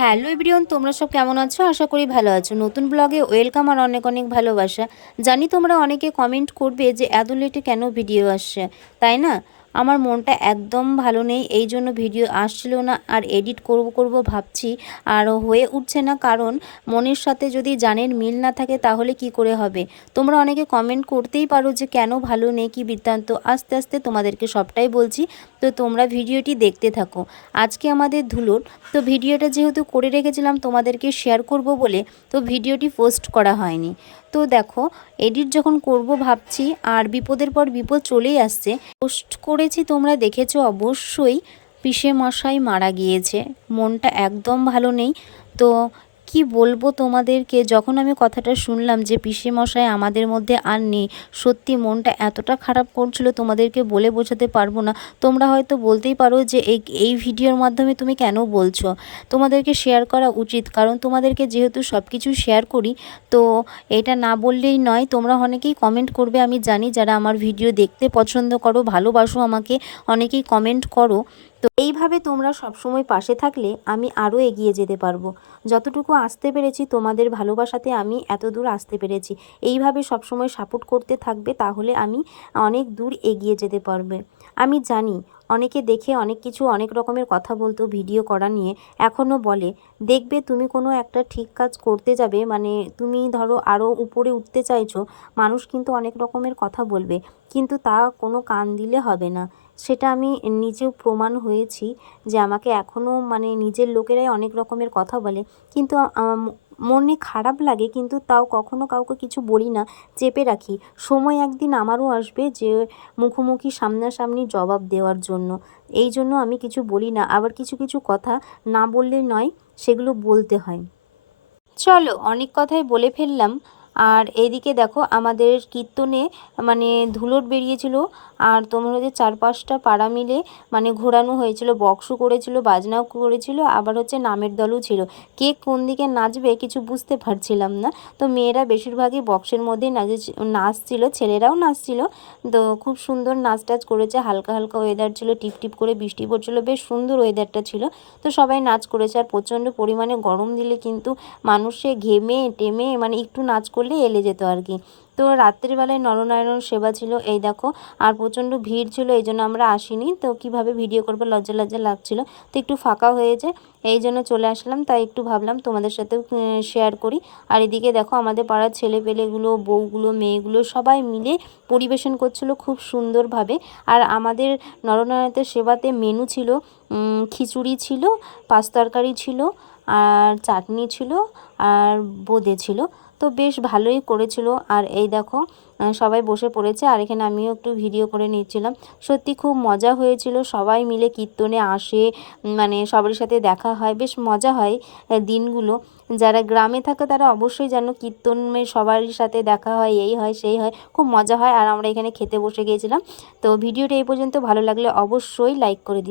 Hello everyone, তোমরা সব কেমন আছো? আশা করি ভালো আছো। নতুন ব্লগে ওয়েলকাম আর অনেক অনেক ভালোবাসা। জানি তোমরা অনেকে কমেন্ট করবে যে এত লেটে কেন ভিডিও আসছে, তাই না? আমার মনটা একদম ভালো নেই, এই জন্য ভিডিও আসছিল না। আর এডিট করব ভাবছি, আর হয়ে উঠছে না, কারণ মনের সাথে যদি জানের মিল না থাকে তাহলে কি করে হবে? তোমরা অনেকে কমেন্ট করতেই পারো যে কেন ভালো নেই, কি বৃত্তান্ত। আস্তে আস্তে তোমাদেরকে সবটাই বলছি, তো তোমরা ভিডিওটি দেখতে থাকো। আজকে আমাদের ধুলোর, তো ভিডিওটা যেহেতু করে রেখেছিলাম তোমাদেরকে শেয়ার করব বলে, তো ভিডিওটি পোস্ট করা হয়নি। তো দেখো, এডিট যখন করব ভাবছি, আর বিপদের পর বিপদ চলেই আসছে। পোস্ট করেছি, তোমরা দেখেছো অবশ্যই, পিসে মশাই মারা গিয়েছে। মনটা একদম ভালো নেই। তো কি বলবো তোমাদেরকে, যখন আমি কথাটা শুনলাম যে পিসে মশাই আমাদের মধ্যে আর নেই, সত্যি মনটা এতটা খারাপ করছিল, তোমাদেরকে বলে বোঝাতে পারবো না। তোমরা হয়তো বলতেই পারো যে এই ভিডিওর মাধ্যমে তুমি কেন বলছো? তোমাদেরকে শেয়ার করা উচিত, কারণ তোমাদেরকে যেহেতু সব কিছু শেয়ার করি, তো এটা না বললেই নয়। তোমরা অনেকেই কমেন্ট করবে, আমি জানি, যারা আমার ভিডিও দেখতে পছন্দ করো, ভালোবাসো আমাকে, অনেকেই কমেন্ট করো। তো এইভাবে তোমরা সবসময় পাশে থাকলে আমি আরও এগিয়ে যেতে পারবো। যতটুকু আসতে পেরেছি তোমাদের ভালোবাসাতে আমি এত দূর আসতে পেরেছি। এইভাবে সবসময় সাপোর্ট করতে থাকবে, তাহলে আমি অনেক দূর এগিয়ে যেতে পারবে। আমি জানি অনেকে দেখে অনেক কিছু, অনেক রকমের কথা বলতো ভিডিও করা নিয়ে, এখনও বলে। দেখবে তুমি কোনো একটা ঠিক কাজ করতে যাবে, মানে তুমি ধরো আরও উপরে উঠতে চাইছো, মানুষ কিন্তু অনেক রকমের কথা বলবে, কিন্তু তা কোনো কান দিলে হবে না। সেটা আমি নিজেও প্রমাণ হয়েছি, যে আমাকে এখনও মানে নিজের লোকেরাই অনেক রকমের কথা বলে, কিন্তু মনে খারাপ লাগে, কিন্তু তাও কখনো কাউকে কিছু বলি না, চেপে রাখি। সময় একদিন আমারও আসবে যে মুখোমুখি সামনাসামনি জবাব দেওয়ার জন্য। এই জন্য আমি কিছু বলি না, আবার কিছু কিছু কথা না বললে নয়, সেগুলো বলতে হয়। চলো, অনেক কথাই বলে ফেললাম। আর এইদিকে দেখো, আমাদের কীর্তনে মানে ধুলোট বেরিয়েছিল, আর তোমরা হচ্ছে 4-5টা পাড়া মিলে মানে ঘোরানো হয়েছিল, বক্সও করেছিল, বাজনাও করেছিল, আবার হচ্ছে নামের দলও ছিল। কে কোন দিকে নাচবে কিছু বুঝতে পারছিলাম না। তো মেয়েরা বেশিরভাগই বক্সের মধ্যেই নাচছিল, ছেলেরাও নাচছিল। তো খুব সুন্দর নাচ টাচ করেছে, হালকা হালকা ওয়েদার ছিল, টিপ টিপ করে বৃষ্টি পড়ছিল, বেশ সুন্দর ওয়েদারটা ছিল। তো সবাই নাচ করেছে, আর প্রচণ্ড পরিমাণে গরম দিলে কিন্তু মানুষে ঘেমে টেমে মানে একটু নাচ করলে এলে যেত আর কি। তো রাত্রিবেলায় নরনারায়ণ সেবা ছিল, এই দেখো। আর প্রচণ্ড ভিড় ছিল, এই জন্য আমরা আসিনি। তো কিভাবে ভিডিও করবো, লজ্জা লজ্জা লাগছিল, তো একটু ফাঁকা হয়েছে, এই জন্য চলে আসলাম। তাই একটু ভাবলাম তোমাদের সাথেও শেয়ার করি। আর এদিকে দেখো, আমাদের পাড়ার ছেলেপেলেগুলো, বউগুলো, মেয়েগুলো সবাই মিলে পরিবেশন করছিল খুব সুন্দরভাবে। আর আমাদের নরনারায়ণের সেবাতে মেনু ছিল, খিচুড়ি ছিল, পাঁচ তরকারি ছিল, আর চাটনি ছিল, আর বোঁদে ছিল। তো বেশ ভালোই করেছিল। আর এই দেখো, সবাই বসে পড়েছে, আর এখানে আমিও একটু ভিডিও করে নিচ্ছিলাম। সত্যি খুব মজা হয়েছিল, সবাই মিলে কীর্তনে আসে, মানে সবার সাথে দেখা হয়, বেশ মজা হয় দিনগুলো। যারা গ্রামে থাকে তারা অবশ্যই জানো, কীর্তনে সবার সাথে দেখা হয়, এই হয় সেই হয়, খুব মজা হয়। আর আমরা এখানে খেতে বসে গিয়েছিলাম। তো ভিডিওটা এই পর্যন্ত, ভালো লাগলে অবশ্যই লাইক করে দিও।